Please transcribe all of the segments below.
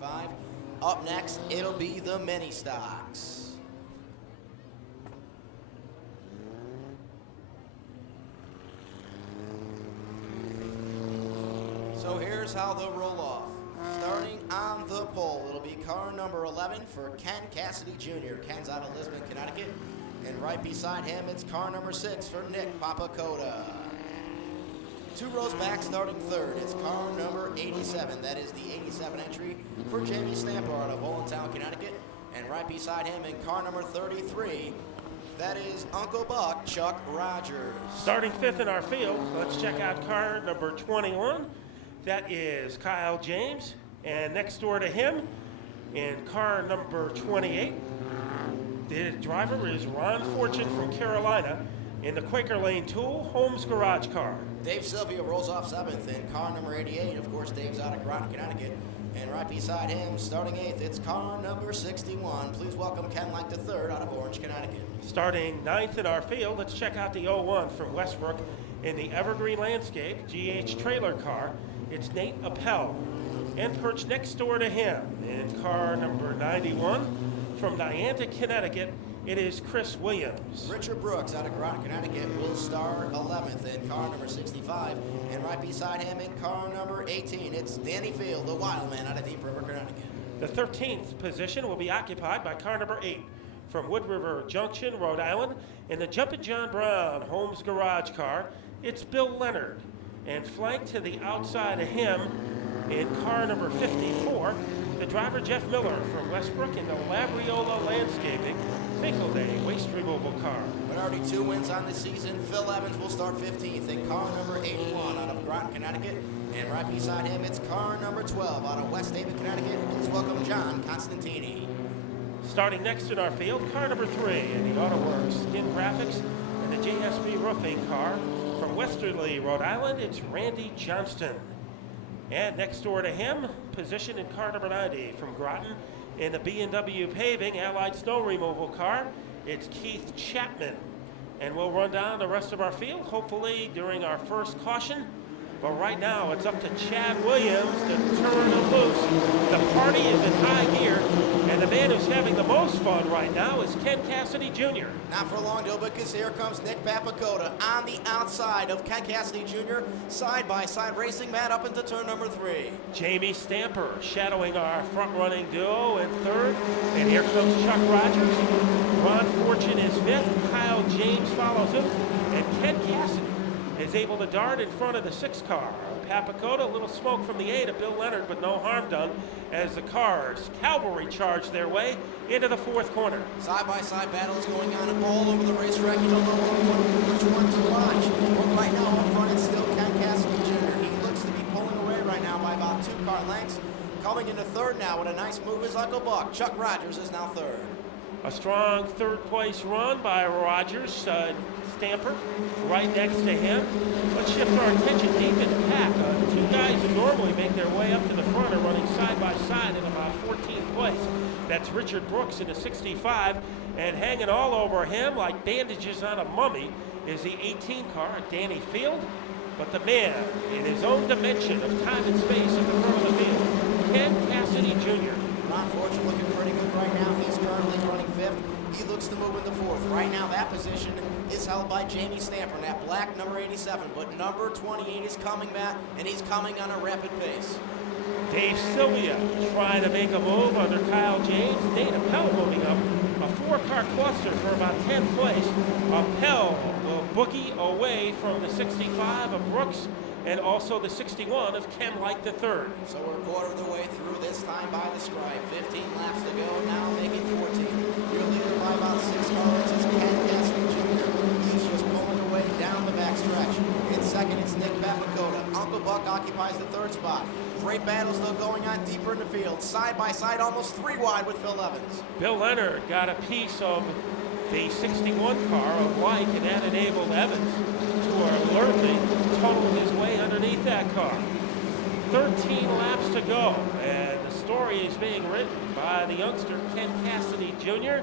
65. Up next, it'll be the mini stocks. So here's how they'll roll off. Starting on the pole, it'll be car number 11 for Ken Cassidy Jr. Ken's out of Lisbon, Connecticut. And right beside him, it's car number 6 for Nick Pappacoda. 2 rows back, starting third, it's car number 87. That is the 87 entry for Jamie Stamper out of Allentown, Connecticut. And right beside him in car number 33, that is Uncle Buck, Chuck Rogers. Starting 5th in our field, let's check out car number 21. That is Kyle James. And next door to him, in car number 28, the driver is Ron Fortune from Carolina in the Quaker Lane Tool Holmes Garage car. Dave Sylvia rolls off 7th in car number 88. Of course, Dave's out of Groton, Connecticut. And right beside him, starting 8th, it's car number 61. Please welcome Ken Lank III out of Orange, Connecticut. Starting 9th in our field, let's check out the 01 from Westbrook in the Evergreen Landscape GH trailer car. It's Nate Appel. And perched next door to him in car number 91 from Niantic, Connecticut, it is Chris Williams. Richard Brooks out of Groton, Connecticut will start 11th in car number 65. And right beside him in car number 18, it's Danny Field, the wild man out of Deep River, Connecticut. The 13th position will be occupied by car number 8 from Wood River Junction, Rhode Island. In the Jumpin' John Brown Holmes Garage car, it's Bill Leonard. And flanked to the outside of him in car number 54, the driver Jeff Miller from Westbrook in the Labriola Landscaping Finkel-Day waste removal car. With already 2 wins on the season, Phil Evans will start 15th in car number 81 out of Groton, Connecticut. And right beside him, it's car number 12 out of West Haven, Connecticut. Please welcome John Constantini. Starting next in our field, car number 3 in the AutoWorks Skin Graphics and the JSB Roofing car. From Westerly, Rhode Island, it's Randy Johnston. And next door to him, positioned in car number 90 from Groton in the B&W Paving Allied Snow Removal car, it's Keith Chapman. And we'll run down the rest of our field, hopefully during our first caution. But right now, it's up to Chad Williams to turn them loose. The party is in high gear, and the man who's having the most fun right now is Ken Cassidy Jr. Not for long, though, because here comes Nick Pappacoda on the outside of Ken Cassidy Jr., side-by-side racing Matt up into turn number 3. Jamie Stamper shadowing our front-running duo in 3rd, and here comes Chuck Rogers. Ron Fortune is 5th, Kyle James follows him, and Ken Cassidy is able to dart in front of the 6 car. Pappacoda, a little smoke from the 8 of Bill Leonard, but no harm done as the cars cavalry charge their way into the 4th corner. Side-by-side battles going on all over the racetrack. You don't know which one to watch. But right now up front it's still Ken Cassidy Jr. He looks to be pulling away right now by about 2 car lengths. Coming into 3rd now with a nice move is Uncle Buck. Chuck Rogers is now 3rd. A strong 3rd place run by Rogers. Stamper right next to him. Let's shift our attention deep in the pack. 2 guys who normally make their way up to the front are running side by side in about 14th place. That's Richard Brooks in the 65, and hanging all over him like bandages on a mummy is the 18 car, Danny Field. But the man in his own dimension of time and space at the front of the field, Ken Cassidy Jr. Ron Fortune looking pretty good right now. He's currently running 5th. He looks to move into 4th. Right now, that position is held by Jamie Stamper, and that black number 87. But number 28 is coming back, and he's coming on a rapid pace. Dave Sylvia trying to make a move under Kyle James. Nate Appel moving up. A 4-car cluster for about 10th place. Appel will boogie away from the 65 of Brooks and also the 61 of Ken Lank III. So we're a quarter of the way through this time by the scribe. 15 laps to go, now making 14. Your leader by about 6 cars is Ken Cassidy Jr. He's just pulling away down the backstretch. In 2nd, it's Nick Pappacoda. Uncle Buck occupies the 3rd spot. Great battles, though, going on deeper in the field. Side by side, almost 3 wide with Phil Evans. Bill Leonard got a piece of the 61 car of Lank, and that enabled Evans to alertly tunnel his way underneath that car. 13 laps to go, and the story is being written by the youngster Ken Cassidy Jr.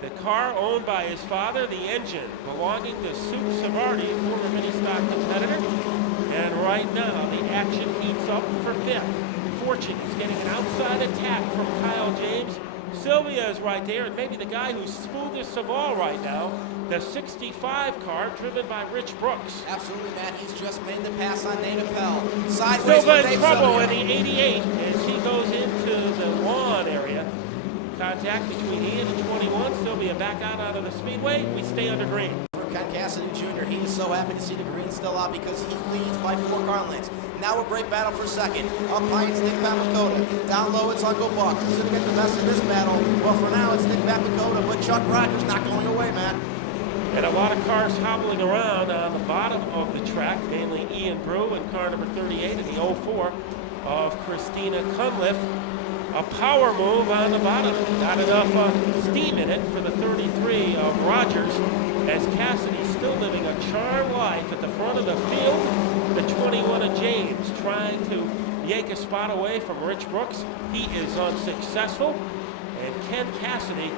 The car owned by his father, the engine belonging to Sue Savardi, former mini stock competitor. And right now, the action heats up for 5th. fortune. He's getting an outside attack from Kyle James. Sylvia is right there, and maybe the guy who's smoothest of all right now, the 65 car driven by Rich Brooks. Absolutely, Matt. He's just made the pass on Nate Appel. Sideways Silva for in Dave trouble Sylvia. in the 88 as he goes into the lawn area. Contact between Ian and 21. Sylvia back out onto the speedway. We stay under green. For Ken Cassidy Jr., he is so happy to see the green still out because he leads by 4 car lengths. Now a great battle for second. Up high, it's Nick Pappacoda. Down low, it's Uncle Buck. Who's going to get the best of this battle? Well, for now, it's Nick Pappacoda, but Chuck Rogers not going away, Matt. And a lot of cars hobbling around on the bottom of the track, mainly Ian Brew in car number 38 in the 04 of Christina Cunliffe. A power move on the bottom. Not enough steam in it for the 33 of Rogers, as Cassidy's still living a charmed life at the front of the field. The 21 of James trying to yank a spot away from Rich Brooks. He is unsuccessful. And Ken Cassidy,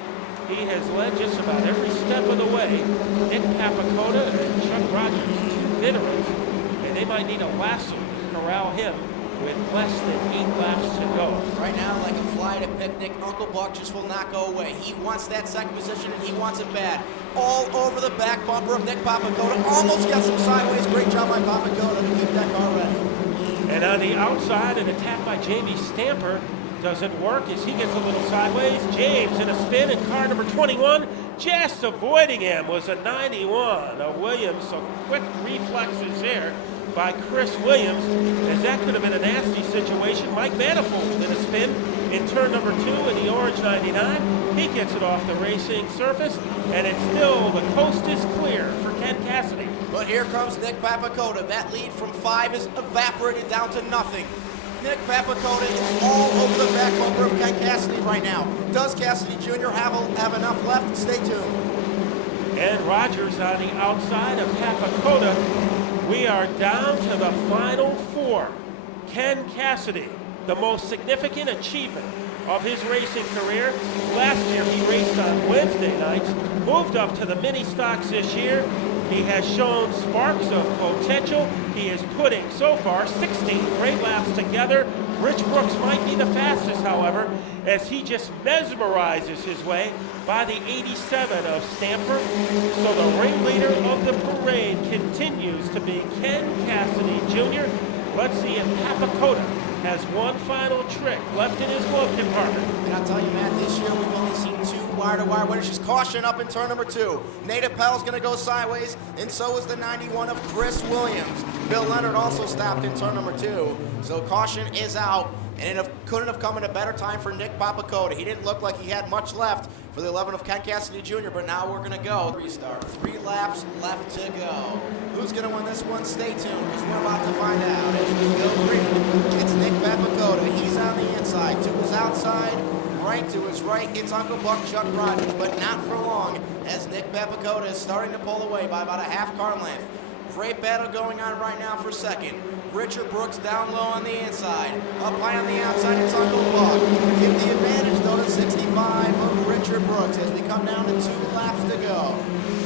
he has led just about every step of the way. Nick Pappacoda and Chuck Rogers, 2 veterans, and they might need a lasso to corral him with less than 8 laps to go. Right now, like a fly at a picnic, Uncle Buck just will not go away. He wants that second position, and he wants it bad. All over the back bumper of Nick Pappacoda. Almost gets him sideways. Great job by Pappacoda to keep that car ready. And on the outside, an attack by Jamie Stamper doesn't work as he gets a little sideways. James in a spin in car number 21. Just avoiding him was a 91 of Williams. So quick reflexes there by Chris Williams, as that could have been a nasty situation. Mike Manifold in a spin in turn number 2 in the orange 99. He gets it off the racing surface, and it's still, the coast is clear for Ken Cassidy. But here comes Nick Pappacoda. That lead from 5 is evaporated down to nothing. Nick Pappacoda is all over the back bumper of Ken Cassidy right now. Does Cassidy Jr. have enough left? Stay tuned. And Rogers on the outside of Pappacoda. We are down to the final 4. Ken Cassidy, the most significant achievement of his racing career. Last year he raced on Wednesday nights, moved up to the mini stocks this year. He has shown sparks of potential. He is putting, so far, 16 great laps together. Rich Brooks might be the fastest, however, as he just mesmerizes his way by the 87 of Stamford. So the ringleader of the parade continues to be Ken Cassidy Jr. Let's see if Pappacoda has one final trick left in his glove compartment. And I'll tell you, Matt, this year we've only seen 2 wire-to-wire winners. Just caution up in turn number 2. Nate Appel's going to go sideways, and so is the 91 of Chris Williams. Bill Leonard also stopped in turn number 2. So caution is out, and it couldn't have come at a better time for Nick Pappacoda. He didn't look like he had much left for the 11 of Ken Cassidy Jr., but now we're going to go. Restart. 3 laps left to go. Who's going to win this one? Stay tuned, because we're about to find out. As we go green, it's Nick Pappacoda. He's on the inside. To his outside, right to his right, it's Uncle Buck, Chuck Rogers, but not for long, as Nick Pappacoda is starting to pull away by about a half car length. Great battle going on right now for second. Richard Brooks down low on the inside. Up high on the outside, it's Uncle Buck. Give the advantage, though, to 65 of Richard Brooks as we come down to 2 laps to go.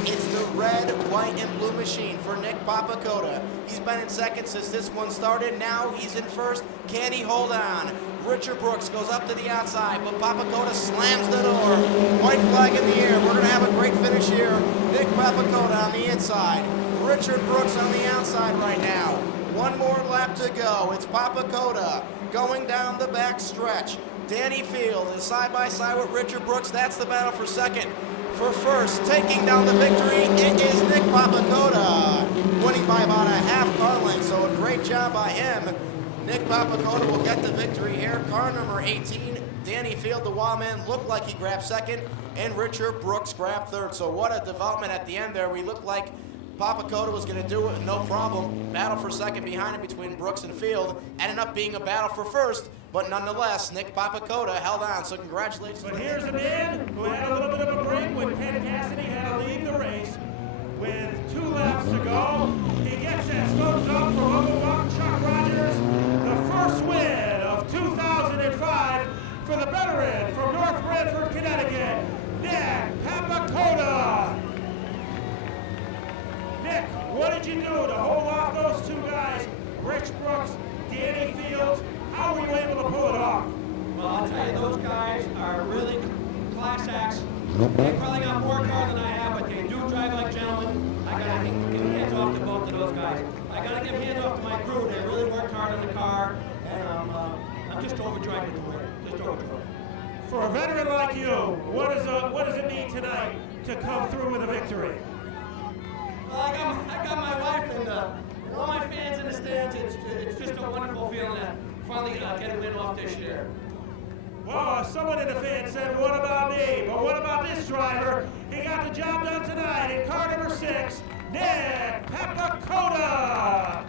It's the red, white, and blue machine for Nick Pappacoda. He's been in second since this one started. Now he's in first. Can he hold on? Richard Brooks goes up to the outside, but Pappacoda slams the door. White flag in the air. We're going to have a great finish here. Nick Pappacoda on the inside. Richard Brooks on the outside right now. 1 more lap to go. It's Pappacoda going down the back stretch. Danny Field is side by side with Richard Brooks. That's the battle for second. For first, taking down the victory, it is Nick Pappacoda, winning by about a half car length. So a great job by him. Nick Pappacoda will get the victory here. Car number 18, Danny Field, the wild man, looked like he grabbed second, and Richard Brooks grabbed third. So what a development at the end there. We looked like Pappacoda was going to do it, no problem. Battle for second behind him between Brooks and Field. Ended up being a battle for first, but nonetheless, Nick Pappacoda held on, so congratulations. But here's a man who had a little bit of a break when Ken Cassidy had to leave the race. With 2 laps to go, he gets that thumbs up for Uncle Buck, Chuck Rogers, the first win of 2005 for the veteran from North Branford, Connecticut, Nick Pappacoda. Nick, what did you do to hold off those 2 guys, Rich Brooks, Danny Fields? How were you able to pull like you, what does it mean tonight to come through with a victory? Well, I got my wife and all my fans in the stands. It's just a wonderful feeling to finally get a win off this year. Well, someone in the fans said, what about me? But what about this driver? He got the job done tonight in car number 6, Nick Pappacoda.